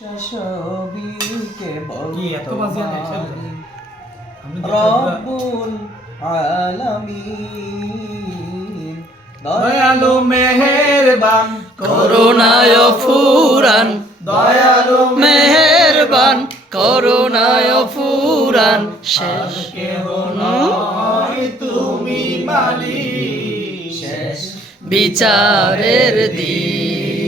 সবই কেবল কি এত বাজে না রব্বুল আলামিন দয়ালু মেহেরবান করুণায় ফুরান দয়ালু মেহেরবান করুণায় ফুরান শেষ কেহ নয় তুমি মালিক শেষ বিচারের দিন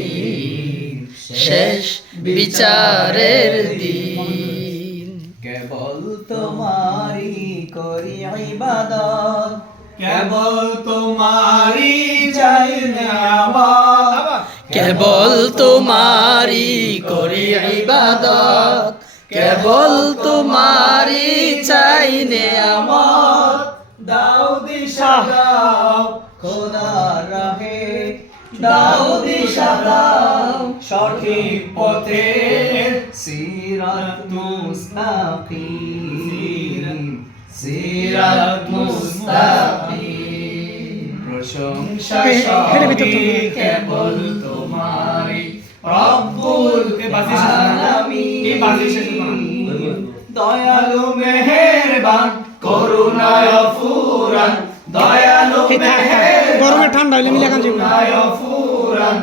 শেষ বিচারের দিন কেবল তোমারি করি ইবাদত কেবল তোমারই চাই নিয়ামত কেবল তোমারি করি ইবাদত কেবল তোমারি চাই নেয়ামত দাও দিশা দাও খোদার রাহে দাও দিশা দাও সঠিক পথে সিরাত মুস্তাকিম সিরাত মুস্তাকিম প্রশংসা সবই কেবল তোমারি রব্বুল আলামিন দয়ালু মেহেরবান করুণায় ফুরান দয়ালু মেহেরবান গরমে ঠান্ডা হইলে মিলে কান করুণায় ফুরান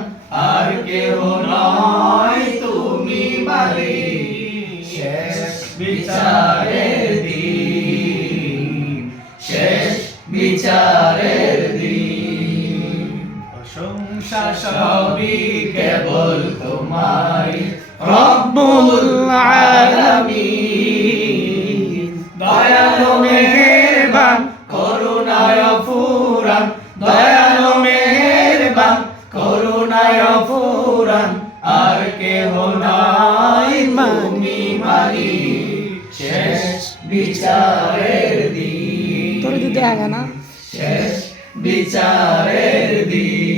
আর কেহ নয় তুমি মালিক শেষ বিচারের দিন শেষ বিচারের দিন প্রশংসা সবই কেবল তোমারি রব্বুল আলামিন দয়ালু মেহেরবান করুণায় ফুরান দয়ালু মেহেরবান করুণায় ফুরান আর কেহ নাই তুমি মালিক শেষ বিচারের দিন তোর যদি দেখা না শেষ বিচারের দিন